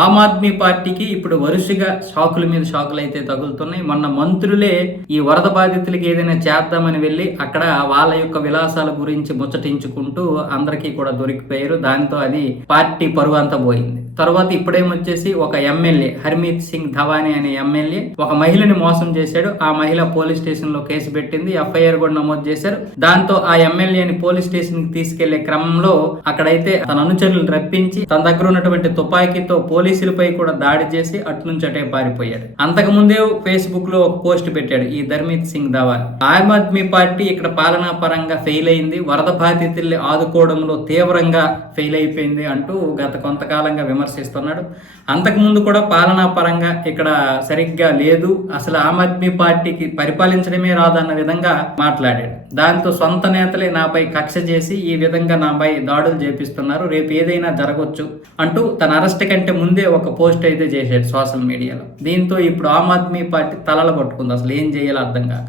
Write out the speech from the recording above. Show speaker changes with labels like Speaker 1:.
Speaker 1: ఆమ్ ఆద్మీ పార్టీకి ఇప్పుడు వరుసగా షాకుల మీద షాకులు అయితే తగులుతున్నాయి. మొన్న మంత్రులే ఈ వరద బాధితులకి ఏదైనా చేద్దామని వెళ్ళి అక్కడ వాళ్ళ యొక్క విలాసాల గురించి ముచ్చటించుకుంటూ అందరికీ కూడా దొరికిపోయారు. దాంతో అది పార్టీ పరువు అంతా పోయింది. తర్వాత ఇప్పుడేమొచ్చేసి ఒక ఎమ్మెల్యే హర్మీత్ సింగ్ ధవానీ అనే ఎమ్మెల్యే ఒక మహిళని మోసం చేశాడు. ఆ మహిళ పోలీస్ స్టేషన్లో కేసు పెట్టింది. ఎఫ్ఐఆర్ కూడా నమోదు చేశారు. దాంతో ఆ ఎమ్మెల్యేని పోలీస్ స్టేషన్కి తీసుకెళ్ళే క్రమంలో అక్కడైతే తన అనుచరులు రప్పించి తన దగ్గర ఉన్నటువంటి తుపాకీతో పోలీసులపై కూడా దాడి చేసి అటు నుంచి అటే పారిపోయాడు. అంతకు ముందే ఫేస్బుక్లో ఒక పోస్ట్ పెట్టాడు ఈ ధర్మీత్ సింగ్ దావాల్ ఆమ్ ఆద్మీ పార్టీ ఇక్కడ పాలనా పరంగా ఫెయిల్ అయింది వరద బాధితుల్ని ఆదుకోవడంలో తీవ్రంగా ఫెయిల్ అయిపోయింది అంటూ గత కొంతకాలంగా విమర్శిస్తున్నాడు. అంతకుముందు కూడా పాలనా పరంగా ఇక్కడ సరిగ్గా లేదు అసలు ఆమ్ ఆద్మీ పార్టీకి పరిపాలించడమే రాదన్న విధంగా మాట్లాడాడు. దాంతో సొంత నేతలే నాపై కక్ష చేసి ఈ విధంగా నాపై దాడులు చేపిస్తున్నారు రేపు ఏదైనా జరగవచ్చు అంటూ తన అరెస్ట్ కంటే ముందే ఒక పోస్ట్ అయితే చేశాడు సోషల్ మీడియాలో. దీంతో ఇప్పుడు ఆమ్ ఆద్మీ పార్టీ తలలు పట్టుకుంది. అసలు ఏం చేయాలో అర్థం కాక.